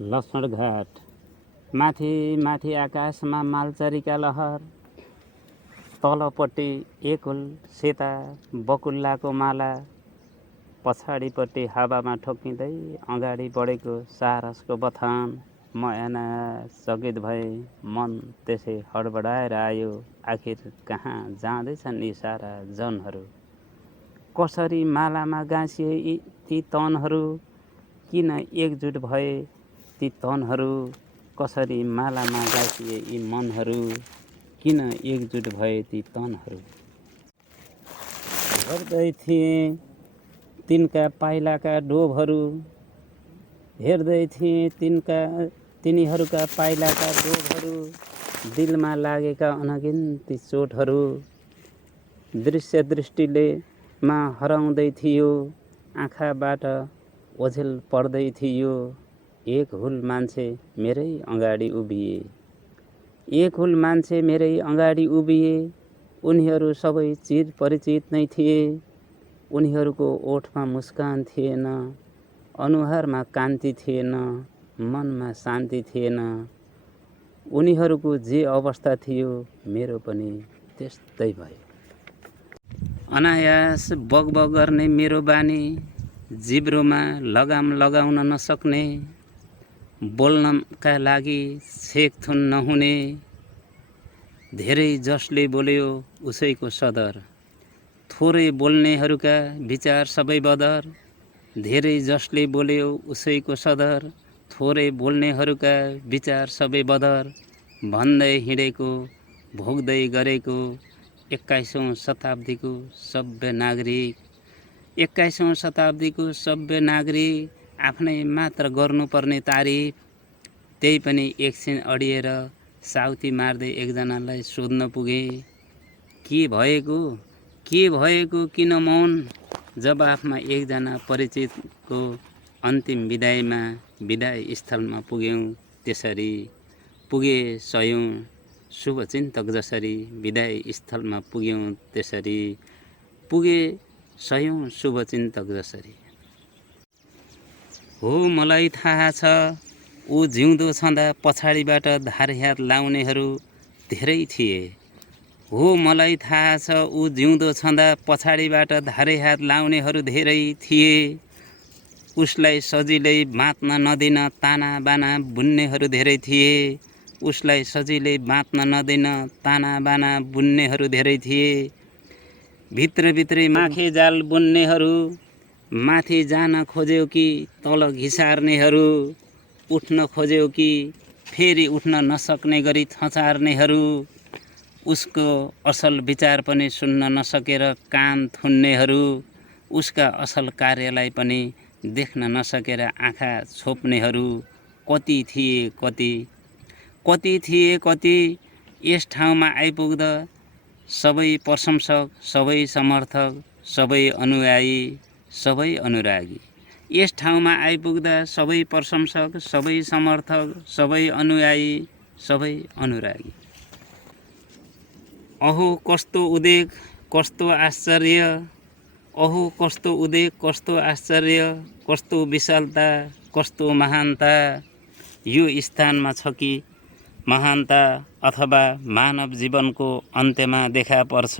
लक्ष्मणघाट माथि माथि आकाशमा मालचरीका लहर, तलपट्टि एकुल सेता बकुल्लाको माला, पछाडिपट्टि हावामा ठोक्किँदै अगाडि बढेको सारसको बथान। म अनायास चकित भएँ, मन त्यसै हडबडाएर आयो। आखिर कहाँ जाँदैछन् यी सारा जनहरू? कसरी मालामा गाँसिए ती तनहरू? किन एकजुट भए ती तनहरू? कसरी मालामा गाँसिए यी मनहरू? किन एकजुट भए ती तनहरू? हेर्दै थिएँ तिनका पाइलाका डोबहरू, हेर्दै थिएँ तिनीहरूका पाइलाका डोबहरू, दिलमा लागेका अनगिन्ती चोटहरू। दृश्य दृष्टिले मा हराउँदै थियो, आँखाबाट ओझेल पर्दै थियो। एक हुल मान्छे मेरै अगाडि उभिए, एक हुल मान्छे मेरै अगाडि उभिए। उनीहरू सबै चिर परिचित नै थिए। उनीहरूको ओठमा मुस्कान थिएन, अनुहारमा कान्ति थिएन, मनमा शान्ति थिएन। उनीहरूको जे अवस्था थियो मेरो पनि त्यस्तै भयो। अनायास बगबग गर्ने मेरो बानी, जिब्रोमा लगाम लगाउन नसक्ने, बोल्नका लागि छेकथुन नहुने। धेरै जसले बोल्यो उसैको सदर, थोरै बोल्नेहरूका विचार सबै बदर। धेरै जसले बोल्यो उसैको सदर, थोरै बोल्नेहरूका विचार सबै बदर। भन्दै हिँडेको भोग्दै गरेको 21औं शताब्दीको सभ्य नागरिक, 21औं शताब्दीको सभ्य नागरिक। आफ्नै मात्र गर्नुपर्ने तारिफ, त्यही पनि एकछिन अडिएर साउथी मार्दै एकजनालाई सोध्न पुगे, के भएको के भएको, किन मौन? जवाफमा एकजना परिचितको अन्तिम विदाईमा विदाई स्थलमा पुग्यौं त्यसरी, पुगे सयौं शुभचिन्तक जसरी। विदाई स्थलमा पुग्यौं त्यसरी, पुगे सयौं शुभचिन्तक जसरी। हो मलाई थाहा छ, ऊ जिउँदो छँदा पछाडिबाट धारहात लाउनेहरू धेरै थिए। हो मलाई थाहा छ, ऊ जिउँदो छँदा पछाडिबाट धारे हात लाउनेहरू धेरै थिए। उसलाई सजिलै बाँच्न नदिन ताना बाना बुन्नेहरू धेरै थिए। उसलाई सजिलै बाँच्न नदिन ताना बाना बुन्नेहरू धेरै थिए। भित्रभित्रै माखे जाल बुन्नेहरू, माथि जान खोज्यो कि तल घिसार्नेहरू, उठ्न खोज्यो कि फेरि उठ्न नसक्ने गरी थचार्नेहरू, उसको असल विचार पनि सुन्न नसकेर कान थुन्नेहरू, उसका असल कार्यलाई पनि देख्न नसकेर आँखा छोप्नेहरू कति थिए कति थिए कति। यस ठाउँमा आइपुग्दा सबै प्रशंसक, सबै समर्थक, सबै अनुयायी, सबै अनुरागी। यस ठाउँमा आइपुग्दा सबै प्रशंसक, सबै समर्थक, सबै अनुयायी, सबै अनुरागी। अहो कस्तो उदेक, कस्तो आश्चर्य, अहो कस्तो उदेक, कस्तो आश्चर्य, कस्तो विशालता, कस्तो महानता। यो स्थानमा छ कि महानता अथवा मानव जीवनको अन्त्यमा देखा पर्छ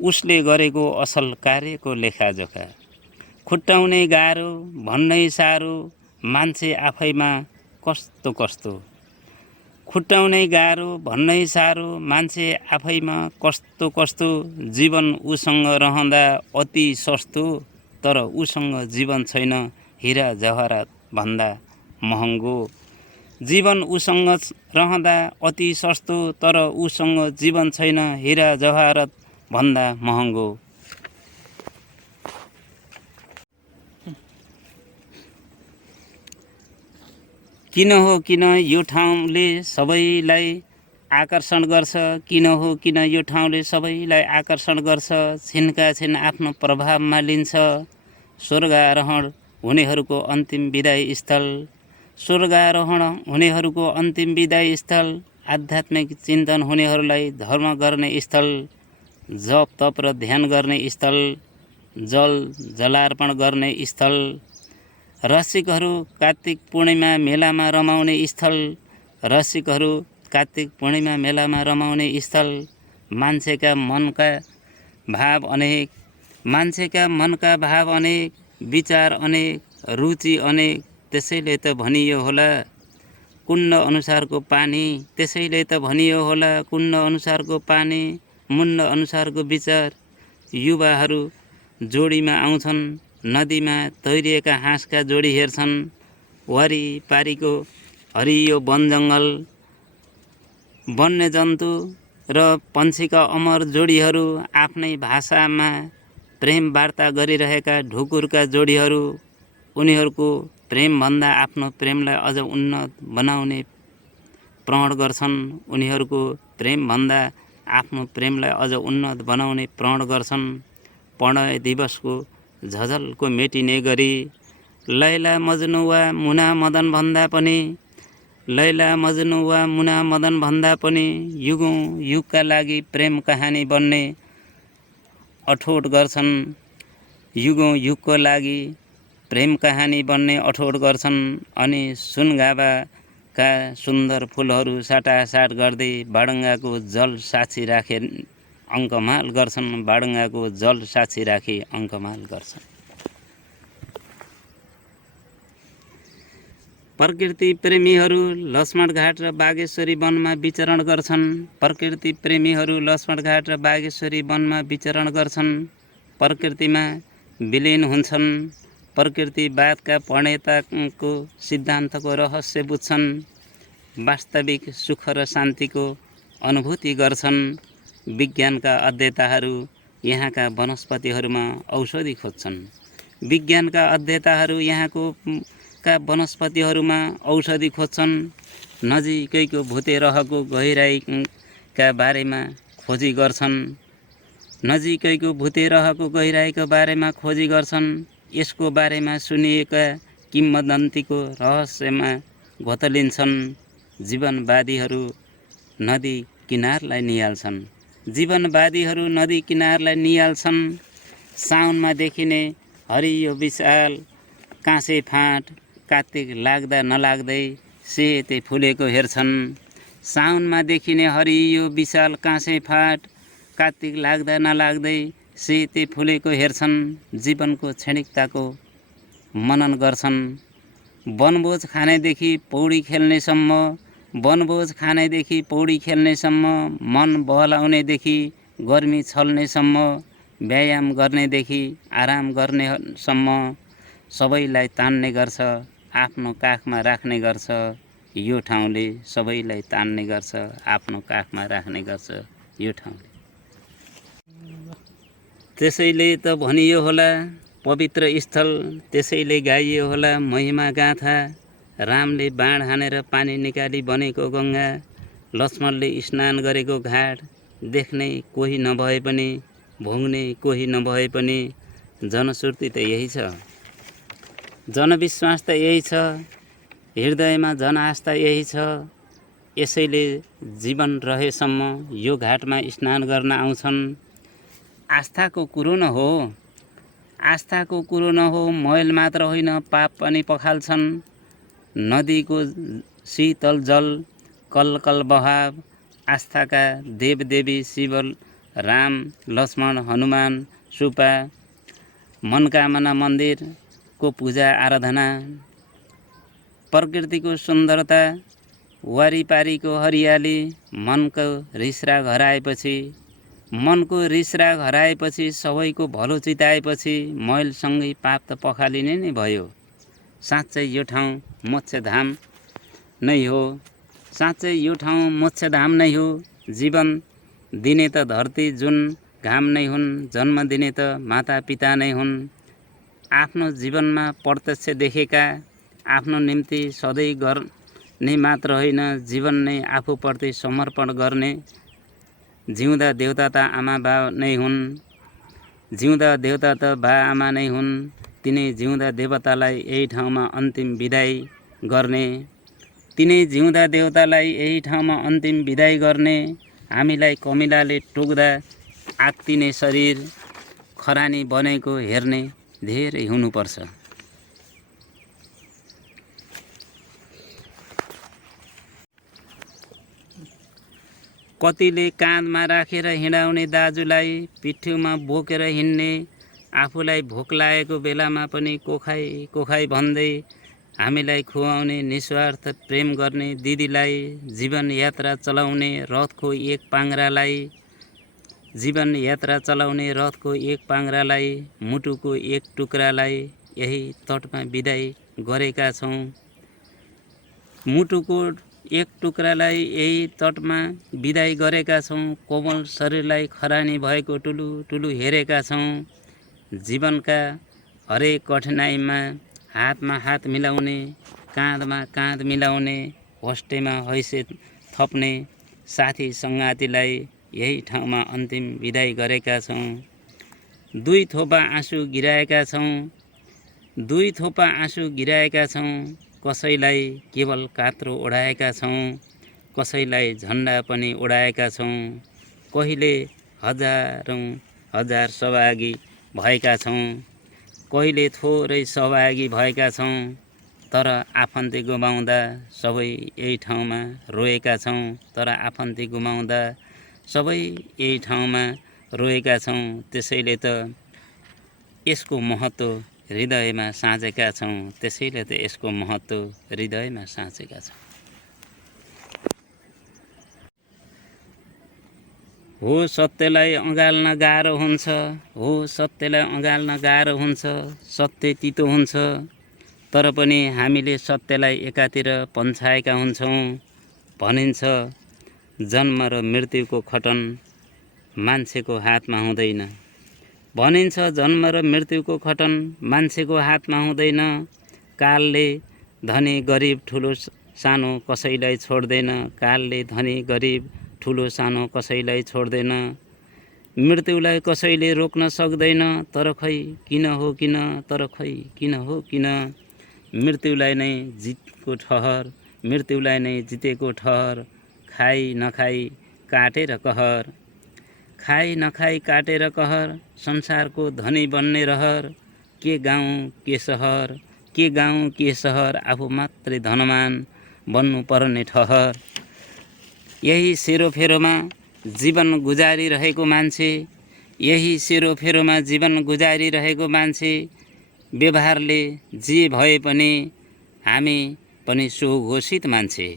उसले गरेको असल कार्यको लेखाजोखा। खुट्टाउनै गाह्रो, भन्नै साह्रो, मान्छे आफैमा कस्तो कस्तो। खुट्टाउनै गाह्रो, भन्नै साह्रो, मान्छे आफैमा कस्तो कस्तो। जीवन उसँग रहँदा अति सस्तो, तर उसँग जीवन छैन हिरा जवाहरात भन्दा महँगो। जीवन उसँग रहँदा अति सस्तो, तर उसँग जीवन छैन हिरा जवाहरात भन्दा महँगो। किन हो किन यो ठाउँले सबैलाई आकर्षण गर्छ? किन हो किन यो ठाउँले सबैलाई आकर्षण गर्छ? छिनका छिन आफ्नो प्रभावमा लिन्छ। स्वर्गारोहण हुनेहरूको अन्तिम विदाई स्थल, स्वर्गारोहण हुनेहरूको अन्तिम विदाई स्थल, आध्यात्मिक चिन्तन हुनेहरूलाई धर्म गर्ने स्थल, जप तप र ध्यान गर्ने स्थल, जल जलार्पण गर्ने स्थल, रसिकहरू कार्तिक पूर्णिमा मेलामा रमाउने स्थल। रसिकहरू कार्तिक पूर्णिमा मेलामा रमाउने स्थल। मान्छेका मनका भाव अनेक, मान्छेका मनका भाव अनेक, विचार अनेक, रुचि अनेक, त्यसैले त भनियो होला कुण्ड अनुसारको पानी। त्यसैले त भनियो होला कुण्ड अनुसारको पानी, मुण्ड अनुसारको विचार। युवाहरू जोडीमा आउँछन्, नदीमा तैरिएका हाँसका जोडी हेर्छन्। वरिपारिको हरियो वन जङ्गल, वन्यजन्तु र पन्छीका अमर जोडीहरू, आफ्नै भाषामा प्रेम वार्ता गरिरहेका ढुकुरका जोडीहरू। उनीहरूको प्रेमभन्दा आफ्नो प्रेमलाई अझ उन्नत बनाउने प्रण गर्छन्। उनीहरूको प्रेमभन्दा आफ्नो प्रेमलाई अझ उन्नत बनाउने प्रण गर्छन्। प्रणय दिवसको झझलको मेटिने गरी लैला मजनु वा मुना मदन भन्दा पनि, लैला मजनु वा मुना मदन भन्दा पनि युगौँ युगका लागि प्रेम कहानी बन्ने अठोट गर्छन्। युगौँ युगको लागि प्रेम कहानी बन्ने अठोट गर्छन्। अनि सुनगाभाका सुन्दर फुलहरू साटासाट गर्दै बाडुङ्गाको जल साक्षी राखे अङ्कमाल गर्छन्। बाडुङ्गाको जल साक्षी राखी अङ्कमाल गर्छन्। प्रकृति प्रेमीहरू लक्ष्मणघाट र बागेश्वरी वनमा विचरण गर्छन्। प्रकृति प्रेमीहरू लक्ष्मणघाट र बागेश्वरी वनमा विचरण गर्छन्। प्रकृतिमा विलीन हुन्छन्। प्रकृतिवादका प्रणेताको सिद्धान्तको रहस्य बुझ्छन्। वास्तविक सुख र शान्तिको अनुभूति गर्छन्। विज्ञानका अध्येताहरू यहाँका वनस्पतिहरूमा औषधि खोज्छन्। विज्ञानका अध्येताहरू यहाँका वनस्पतिहरूमा औषधि खोज्छन्। नजिकैको भुते रहको गहिराईका बारेमा खोजी गर्छन्। नजिकैको भुते रहको गहिराईको बारेमा खोजी गर्छन्। यसको बारेमा सुनिएका किम्वदन्तीको रहस्यमा घोतलिन्छन्। जीवनवादीहरू नदी किनारलाई निहाल्छन्। जीवनवादीहरू नदी किनारलाई निहाल्छन्। साउनमा देखिने हरियो विशाल काँसे फाँट कार्तिक लाग्दा नलाग्दै सेते फुलेको हेर्छन्। साउनमा देखिने हरियो विशाल काँसे फाँट कार्तिक लाग्दा नलाग्दै सेते फुलेको हेर्छन्। जीवनको क्षणिकताको मनन गर्छन्। वनभोज खानेदेखि पौडी खेल्नेसम्म, वनभोज खानेदेखि पौडी खेल्नेसम्म, मन बहलाउनेदेखि गर्मी छल्नेसम्म, व्यायाम गर्नेदेखि आराम गर्नेसम्म सबैलाई तान्ने गर्छ, आफ्नो काखमा राख्ने गर्छ। यो ठाउँले सबैलाई तान्ने गर्छ, आफ्नो काखमा राख्ने गर्छ यो ठाउँले। त्यसैले त भनियो होला पवित्र स्थल, त्यसैले गाइयो होला महिमा गाथा। रामले बाण हानेर पानी निकाली बनेको गङ्गा, लक्ष्मणले स्नान गरेको घाट, देख्ने कोही नभए पनि, भोग्ने कोही नभए पनि जनश्रुति त यही छ, जनविश्वास त यही छ, हृदयमा जनआस्था यही छ। यसैले जीवन रहेसम्म यो घाटमा स्नान गर्न आउँछन्। आस्थाको कुरो न हो, आस्थाको कुरो न हो, मैल मात्र होइन पाप पनि पखाल्छन्। नदीको शीतल जल, कलकल बहाव, आस्थाका देवदेवी शिव, राम, लक्ष्मण, हनुमान, सुपा, मनकामना मन्दिरको पूजा आराधना, प्रकृतिको सुन्दरता, वारिपारीको हरियाली, मनको रिसराग हराएपछि, मनको रिसराग हराएपछि, सबैको भलो चिताएपछि मैलसँगै पाप त पखालिने नै भयो। साँच्चै यो ठाउँ मोक्षधाम नै हो, साँच्चै यो ठाउँ मोक्षधाम नै हो। जीवन दिने त धरती जुन घाम नै हुन्, जन्म दिने त माता पिता नै हुन्। आफ्नो जीवनमा प्रत्यक्ष देखेका, आफ्नो निम्ति सधैँ गर्ने मात्र होइन, जीवन नै आफूप्रति समर्पण गर्ने जिउँदा देवता त आमा बा नै हुन्। जिउँदा देवता त बा आमा नै हुन्। तिनै जिउँदा देवतालाई यही ठाउँमा अन्तिम बिदाई गर्ने, तिनै जिउँदा देवतालाई यही ठाउँमा अन्तिम बिदाई गर्ने। हामीलाई कमिलाले टोक्दा आत्तिने शरीर, खरानी बनेको हेर्ने धेरै हुनुपर्छ। कतिले काँधमा राखेर हिँडाउने दाजुलाई पिठ्युमा बोकेर हिँड्ने, आफूलाई भोक लागेको बेलामा पनि कोखाइ कोखाइ भन्दै हामीलाई खुवाउने निस्वार्थ प्रेम गर्ने दिदीलाई, जीवन यात्रा चलाउने रथको एक पाङ्ग्रालाई, जीवन यात्रा चलाउने रथको एक पाङ्ग्रालाई, मुटुको एक टुक्रालाई यही तटमा बिदाई गरेका छौँ। मुटुको एक टुक्रालाई यही तटमा बिदाई गरेका छौँ। कोमल शरीरलाई खरानी भएको टुलु टुलु हेरेका छौँ। जीवनका हरेक कठिनाइमा हातमा हात मिलाउने, काँधमा काँध मिलाउने, होस्टेमा हैसियत थप्ने साथी सङ्गातीलाई यही ठाउँमा अन्तिम बिदाई गरेका छौँ। दुई थोपा आँसु गिराएका छौँ, दुई थोपा आँसु गिराएका छौँ। कसैलाई केवल कात्रो ओढाएका छौँ, कसैलाई झन्डा पनि ओढाएका छौँ। कहिले हजारौँ हजार सहभागी भएका छौँ, कहिले थोरै सहभागी भएका छौँ। तर आफन्ती गुमाउँदा सबै यही ठाउँमा रोएका छौँ, तर आफन्ती गुमाउँदा सबै यही ठाउँमा रोएका छौँ। त्यसैले त यसको महत्त्व हृदयमा साँचेका छौँ, त्यसैले त यसको महत्त्व हृदयमा साँचेका छौँ। हो सत्यलाई अँगाल्न गाह्रो हुन्छ, हो सत्यलाई अँगाल्न गाह्रो हुन्छ, सत्य तितो हुन्छ। तर पनि हामीले सत्यलाई एकातिर पन्छाएका हुन्छौँ। भनिन्छ जन्म र मृत्युको खटन मान्छेको हातमा हुँदैन, भनिन्छ जन्म र मृत्युको खटन मान्छेको हातमा हुँदैन। कालले धनी गरिब ठुलो सानो कसैलाई छोड्दैन, कालले धनी गरिब ठुलो सानो कसैलाई छोड्दैन। मृत्युलाई कसैले रोक्न सक्दैन, तर खै किन हो किन, तर खै किन हो किन। मृत्युलाई नै जितको ठहर, मृत्युलाई नै जितेको ठहर। खाई नखाई काटेर कहर, खाई नखाई काटेर कहर। संसारको धनी बन्ने रहर, के गाउँ के सहर, के गाउँ के सहर। आफू मात्रै धनवान बन्नु पर्ने ठहर। यही सेरोफेरोमा जीवन गुजारिरहेको मान्छे, यही सेरोफेरोमा जीवन गुजारिरहेको मान्छे। व्यवहारले जे भए पनि हामी पनि सो घोषित मान्छे,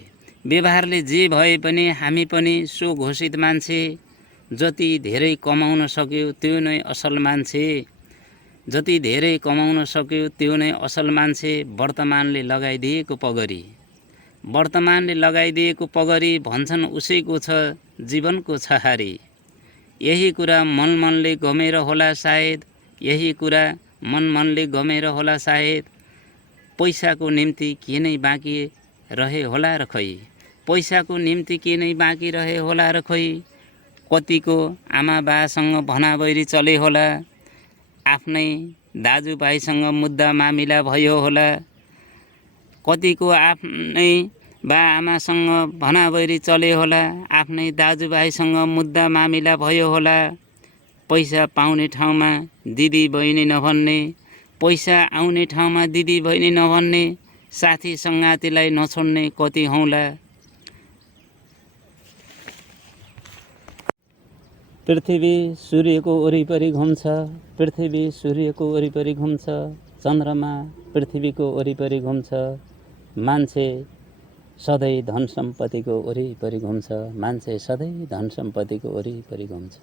व्यवहारले जे भए पनि हामी पनि सो घोषित मान्छे। जति धेरै कमाउन सक्यो त्यो नै असल मान्छे, जति धेरै कमाउन सक्यो त्यो नै असल मान्छे। वर्तमानले लगाइदिएको पगरी, वर्तमानले लगाइदिएको पगरी भन्छन् उसैको छ जीवनको छहारी। यही कुरा मनले गमेर होला सायद, यही कुरा मनले गमेर होला सायद। पैसाको निम्ति के नै बाँकी रहे होला र खै, पैसाको निम्ति के नै बाँकी रहे होला र खै। कतिको आमा बासँग भनाबैरी चले होला, आफ्नै दाजुभाइसँग मुद्दा मामिला भयो होला। कतिको आफ्नै बा आमासँग भनाबैरी चले होला, आफ्नै दाजुभाइसँग मुद्दा मामिला भयो होला। पैसा पाउने ठाउँमा दिदी बहिनी नभन्ने, पैसा आउने ठाउँमा दिदी बहिनी नभन्ने। साथी सङ्गातीलाई नछोड्ने कति हौला। पृथ्वी सूर्यको वरिपरि घुम्छ, पृथ्वी सूर्यको वरिपरि घुम्छ। चन्द्रमा पृथ्वीको वरिपरि घुम्छ। मान्छे सधैँ धन सम्पत्तिको वरिपरि घुम्छ, मान्छे सधैँ धन सम्पत्तिको वरिपरि घुम्छ।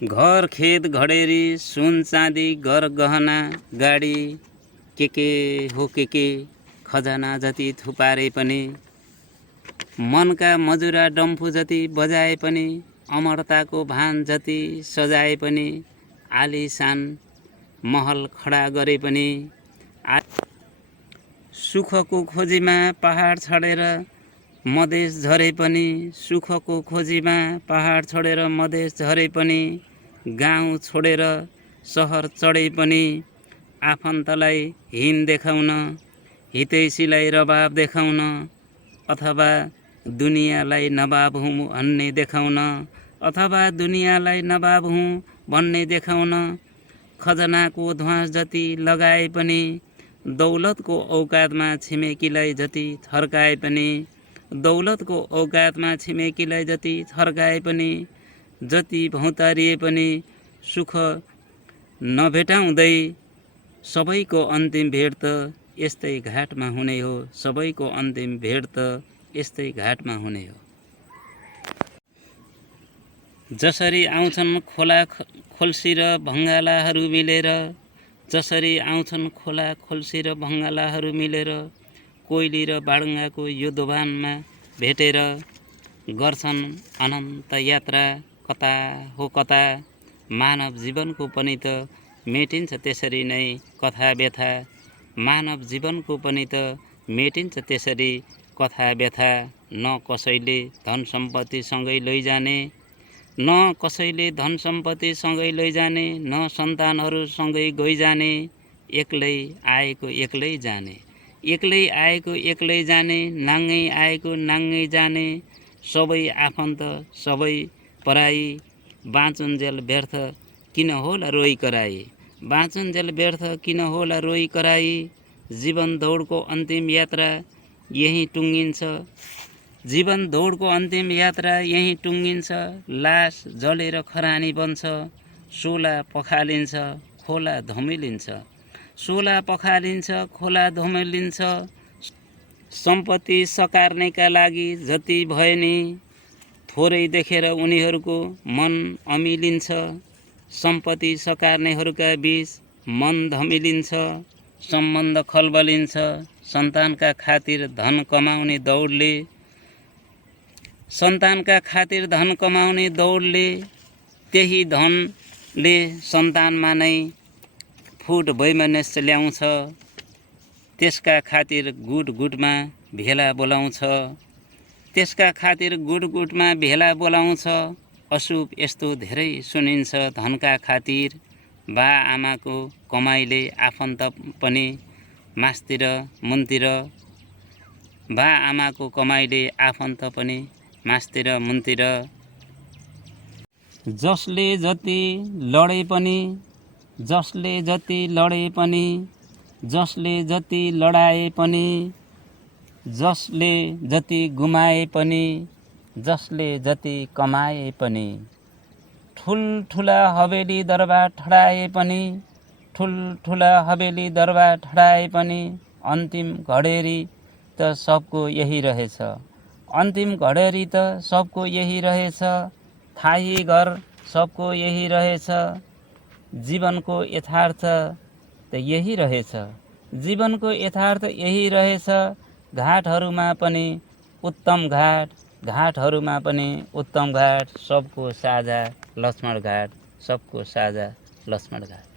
घर खेत घडेरी सुन चाँदी घर गहना गाडी के हो के खजाना जति थुपारे पनि, मनका मजुरा डम्फु जति बजाए पनि, अमरताको भान जति सजाए पनि, आलिशान महल खडा गरे पनि, सुखको खोजीमा पहाड छोडेर मधेस झरे पनि, सुखको खोजीमा पहाड छोडेर मधेस झरे पनि, गाउँ छोडेर सहर चढे पनि, आफन्तलाई हिन देखाउन, हितैषीलाई रबाब देखाउन, अथवा दुनियाँलाई नवाब हुँ भन्ने देखाउन, अथवा दुनियाँलाई नवाब हुँ भन्ने देखाउन। खजनाको ध्वास जति लगाए पनि, दौलतको औकातमा छिमेकीलाई जति थर्काए पनि, दौलतको औकातमा छिमेकीलाई जति थर्काए पनि, जति भौतारिए पनि सुख नभेटाउँदै सबैको अन्तिम भेट त यस्तै घाटमा हुने हो। सबैको अन्तिम भेट त यस्तै घाटमा हुने हो। जसरी आउँछन् खोला खोल्सी र भङ्गालाहरू मिलेर, जसरी आउँछन् खोला खोल्सी र भङ्गालाहरू मिलेर, कोइली र बाडुङ्गाको यो दोभानमा भेटेर गर्छन् अनन्त यात्रा कता हो कता। मानव जीवनको पनि त मेटिन्छ त्यसरी नै कथा व्यथा। मानव जीवनको पनि त मेटिन्छ त्यसरी कथा व्यथा। न कसैले धन सम्पत्ति सँगै लैजाने, न कसैले धन सम्पत्ति सँगै लैजाने, न सन्तानहरू सँगै गइजाने। एक्लै आएको एक्लै जाने, एक्लै आएको एक्लै जाने, नाङ्गै आएको नाङ्गै जाने। सबै आफन्त सबै पराई, बाँचुन्जेल व्यर्थ किन होला रोइ कराई। बाँचुन्जेल व्यर्थ किन होला रोइ कराई। जीवन दौडको अन्तिम यात्रा यही टुङ्गिन्छ, जीवन दौडको अन्तिम यात्रा यही टुङ्गिन्छ। लास जलेर खरानी बन्छ, सोला पखालिन्छ खोला धमिलिन्छ, सोला पखालिन्छ खोला धमिलिन्छ। सम्पत्ति सकार्नेका लागि जति भए नि, थोरै देखेर उनीहरूको मन अमिलिन्छ। सम्पत्ति सकार्नेहरूका बीच मन धमिलिन्छ, सम्बन्ध खलबलिन्छ। सन्तानका खातिर धन कमाउने दौडले, सन्तानका खातिर धन कमाउने दौडले, त्यही धनले सन्तानमा नै फुट वैमनस्य ल्याउँछ। त्यसका खातिर गुट गुटमा भेला बोलाउँछ, त्यसका खातिर गुट गुटमा भेला बोलाउँछ। अशुभ यस्तो धेरै सुनिन्छ धनका खातिर। बा आमाको कमाइले आफन्त पनि मास्तिर मुन्तिर, बा आमाको कमाइले आफन्त पनि मास्तिर मुन्तिर। जसले जति लडे पनि, जसले जति लडे पनि, जसले जति लडाए पनि, जसले जति गुमाए पनि, जसले जति कमाए पनि। ठुलठुला हवेली दरबार ठडाए पनि, ठुलठुला हवेली दरबार ठडाए पनि। अन्तिम घडेरी त सबको यही रहेछ, अन्तिम घडेरी त सबको यही रहेछ। थाही घर सबको यही रहेछ, जीवनको यथार्थ त यही रहेछ, जीवनको यथार्थ यही रहेछ। घाटहरूमा पनि उत्तम घाट, घाटहरूमा पनि उत्तम घाट। सबको साझा लक्ष्मण घाट, सबको साझा लक्ष्मण घाट।